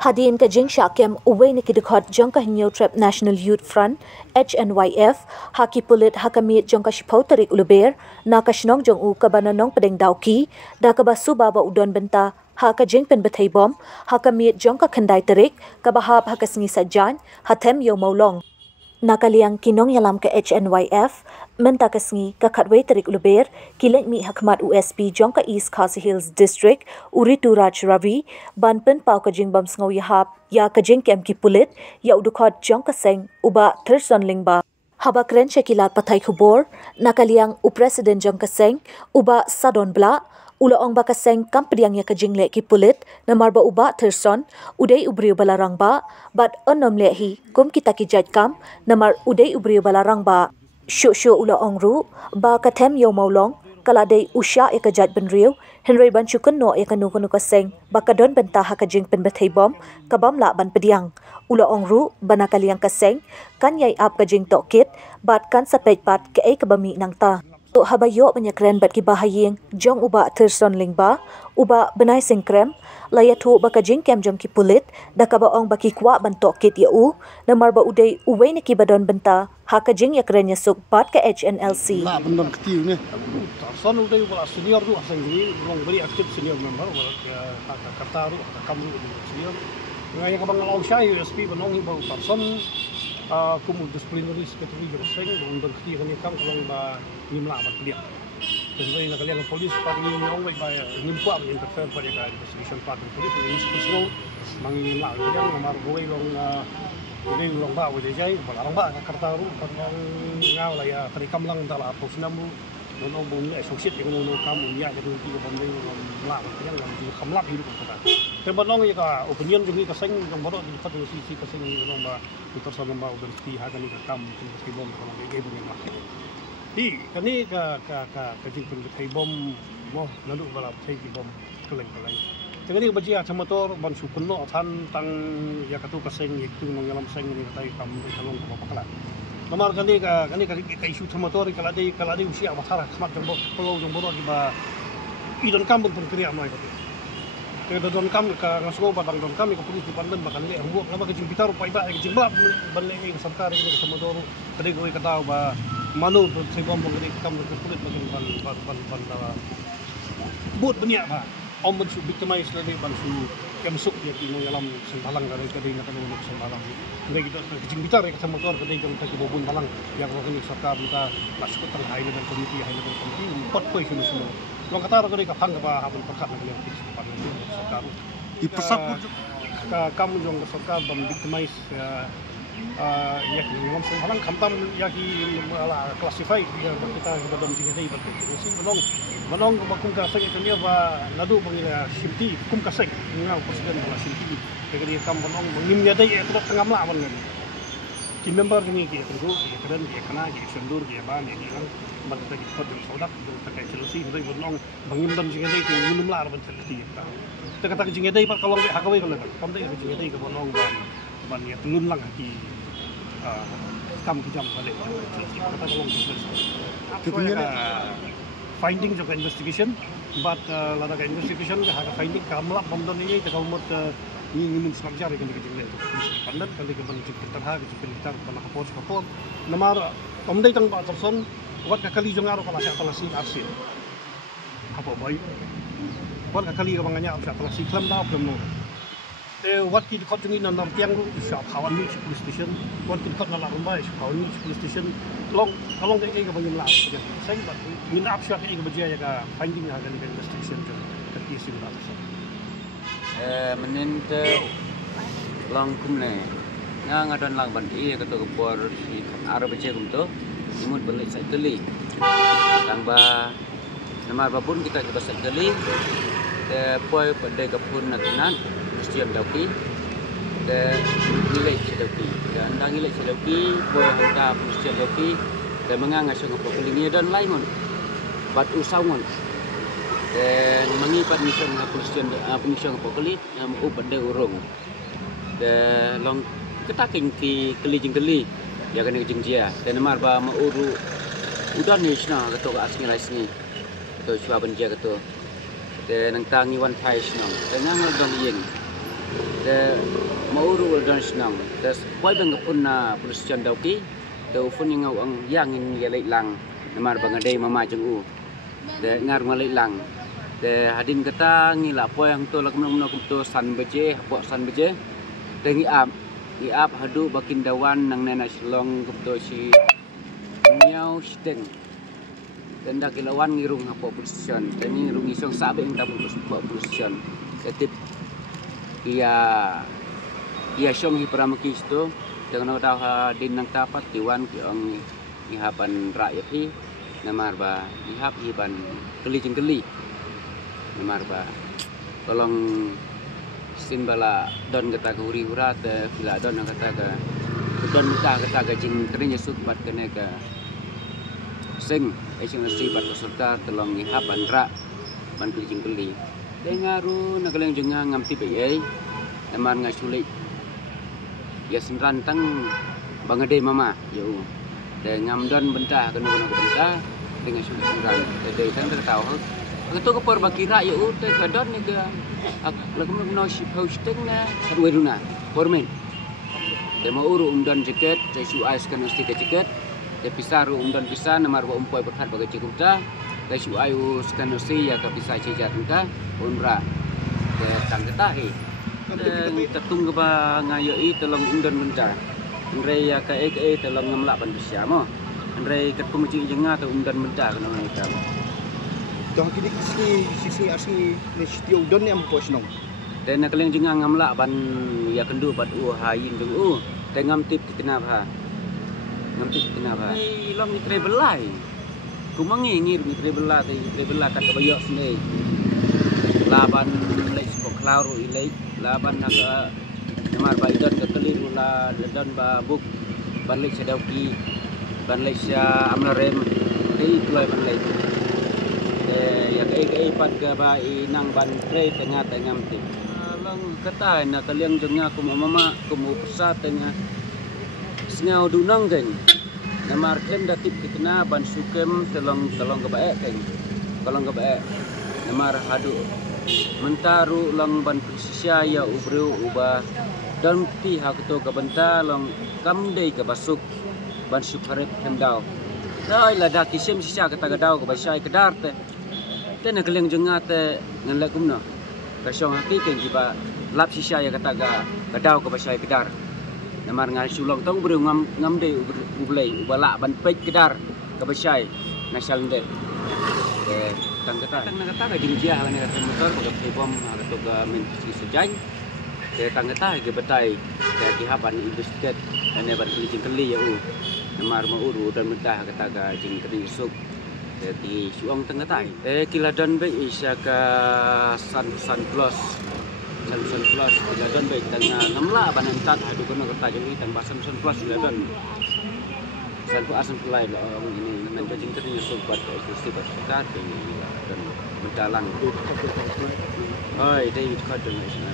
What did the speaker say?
Hadin ka jing shakem uwe ni kidukot jong ka hinyo trap National Youth Front HNYF haki pulit hakamit jong ka shipau tarik uluber na ka shnong jong u ka bananong pedeng dauki da ka basu baba udon benta ha ka jing pen betai bom hakamit jong ka khandai tarik ka bahab ha ka sngi sajan hatem yo maulong nakaliang kinong yalam ka HNYF menta kasngi ka khatway tarik uluber kilek mi hakmat USP jong ka East Khasi Hills District Uritu Raj Ravi banpen pau ka jing bam sngaw yahap ya ka jing kem ki pulit ya udukot jong ka seng uba thirson lingba habakren shakilat pathai khubor nakaliang upresident jong ka seng uba sadon bla ulaong ba ka seng kampriang ya ka jing le ki pulit namar ba uba thirson udai ubriu balarang ba bat onom le hi kum kita ki jaj kam namar udai ubriu balarang ba shu ulaong ru ba ka them yo maulong kala dei usha ya ka jaj benriu henry ban chukun no ya ka nu ka seng ba ka don benta ha ka jing pen bethai bom ka bam la ban pediang ulaong ru banakaliang ka seng kan yai ap ka jing to kit bat kan sapet pat ke ai ka bami nang ta to habayo banyakren bat ki bahayeng jong uba thirson lingba uba benai singkrem laya thu ba ka jing kem jom ki pulit da ka baong ba ki kwa ban to kit ya u namar ba udai uwe ni ki badon benta ha ka jing yakren ya suk bat ka HNLC la bandon ktiu ne son udai wala senior ru asang ni long beri aktif senior member wala ka kartaru ka kamru senior ngai ka bang long shai USP banong hi ba person kumu disciplinary secretary joseng bandon ktiu kan kam kalong ba nimla ban dia jadi nak kalian polis pagi ni orang baik baik nimpa interfere pada ka investigation part polis ni spesial mangi nimla kalian nomor boy long ini long ba boleh jai balang ba ka kartaru kan ngau la ya tadi kam lang dala apos namu non bung ni associate yang no kamu ya jadi ti ka bandai la kalian lang di kamlap hidup kita te banong ya ka opinion jung ka seng jong bodo di fatu si ka seng long ba putar sa ba udah ti ha kan ka kam ki bom ka lang ge bung ma di kani ka jing pen betai bom mo lalu bala betai ki bom keleng jadi bajia motor ban su penuh tan tang ya katu ka seng itu nong yalam seng ni tai kam kalong ka pakala nomor kani ka isu motor kala di usia basara khmat jong polo jong bodo di ba idon kam pun kriya mai ko don kam ka ngaso ba don kam ka polis di pandan bakan le huwak lama ka jing bitar pa iba ka jing bab ban le ni sarkar ni ka motor kadi ko ka tahu ba manu tu bom bagi kam ke kulit bagi ban buat dunia ba om ben su victimize lagi ban su kem suk dia ki ngalam sembalang kadi nak kena sembalang ngai kita jing bitar ka motor kadi jong ta ki bobun balang yang ko ni sarkar kita masuk ke high level committee pot poi semua long kata kadi ka phang ba habun perkat lagi yang fix pan sarkar di persat ka kam jong sarkar ban victimize ya ngom sembalang kamtam ya ki classify kita dalam tingkat ini berkusi menong bakung kaseng itu ni ba nadu bangila simti kum kaseng ngau presiden bala simti jadi kam menong mengimnya dai itu tengah mla ban ngani ki member ni ki tergo ki keren ki kana ki sendur ki ba ni kan ban ta ki pot sodak jo ta kai selusi dai menong bangim dan jinga dai ki minum la ban selusi ta kata ki jinga dai par kalong hakawai kan kam dai ki jinga dai ki menong ban ya telun lang ki kam ki jam balik kata kalong selusi finding juga investigation but lada ka investigation ka finding ka malap bomdon ni ta umot ni minum selang jari kan dikit le pandan kan dikit ban cik terha ke cik litar ban kapor namar omdai tang ba person wat ka kali jongaro kala sa kala si arsin apa boy wat ka kali ka banganya sa kala si klam da problem no wat ki dikot jungi nan tiang ru sa kawan ni police station wat ki dikot na la rumbai sa kawan ni police station long kalong dai ka bangim la sai ba min up shot ka bajia ya ka finding ha kan investigation ka isi la menin te long kumne nga ngadon lang ban i ka to por si ara bace kum to imut balik sai teli tang ba nama babun kita ke sai teli te poi pada ka pun natan Christian Dauki dan nilai Dauki dan dang nilai Dauki poi hangka Christian Dauki dan mengangai sung pokolinya dan lain bat usawan dan mangi pat mission Christian pokoli upat de urung dan long ketaking ki keli ya kan jing dia dan mar ba ma uru udan ni sna ka to ka asni rais ni to chwa ban dia ka to de nang tangi wan thai snong de nang dong yin de mauru don snong de poi bang pun na polisian dauki de ufun ngau ang yang in ya lei lang namar bangade mama jeng u de ngar ngalai lang de hadin kata ngila poi ang to lak mno to san beje po san beje de ngi ap hadu bakin dawan nang nena silong kupto si nyau steng dan dak ilawan ngirung apa position dan ngirung isong sabe ang tapu position ketip ia syong hi paramaki sto dengan dah din nang tapat diwan ki ang ihapan rakyat hi namar ba ihap hiban keli jengkeli namar ba tolong sin bala don kata ke huri hurat bila don kata ke don kata ke jing terinya sut bat kene ke sing sing nasi bat serta tolong ihap bandra ban keli jengkeli dengaru nagaleng jenga ngamti bayai namar ngasulik ya senrantang bangade mama yo de ngam don bentah kena bentah dengan sulit senrang de kan tahu itu ke perbakira yo te kadon ni ke lagu no si posting na sadwe runa formen de mau uru umdan jaket te su ais kan mesti ke jaket de pisaru umdan pisa namar wa umpoi berkat bagai cikumta te su ayu skan mesti ya ke pisa cijat ka unra de tang ketahi tetung ke ba ngayoi tolong umdan bentar andre ya ke tolong ngamlak ban pisa mo andre ketum ci jenga te umdan bentar kana kita dah kini sisi asli mesti udon yang pos nong. Dan nak kalian jengang ngamla ban ya kendu bat hayin jeng dan ngam tip kenapa? Ngam tip kenapa? Long ni travel lai. Ku mangingir ni travel kat kebayok sini. Laban lek spok klaru ilai laban nak namar baidon ke keliru la dan ba buk ban lek sedauki ban lek sia amlarem ei kloi ban lek ya ke pat ke ba inang ban tre tengah tengam ti lang kata na kaliang jenga ku mama ku mu pesa tengah sengau dunang geng namar kem datip kena ban sukem telong ke bae geng kolong ke bae namar hadu mentaru lang ban prisya ya ubru uba dan ti hak to ke benta long kamdei ke basuk ban sukharet kendau dai la dak kisem sisa kata gadau ke basai kedar te nak kalian jengat ngan lakum no kasong hati kan jiba lap sisa ya kata ga gadau ke basai kedar namar ngal sulong tong bru ngam de ublei ubala ban pek kedar ke basai nasal de tang kata ga jingjia ne kata motor ke bom atau ke min sejang tang kata ge betai ke dihaban industri ane ban keli ya namar mau uru dan mentah kata ga jing kering sup di suang tengah tai kiladan baik isya ke san plus kiladan baik tengah ngamla banan tat adu kena kata jadi teng basan san plus kiladan san ku asan pelai lo ini nan jing kering sup buat eksklusif buat dan mendalang oi David Cotton di sana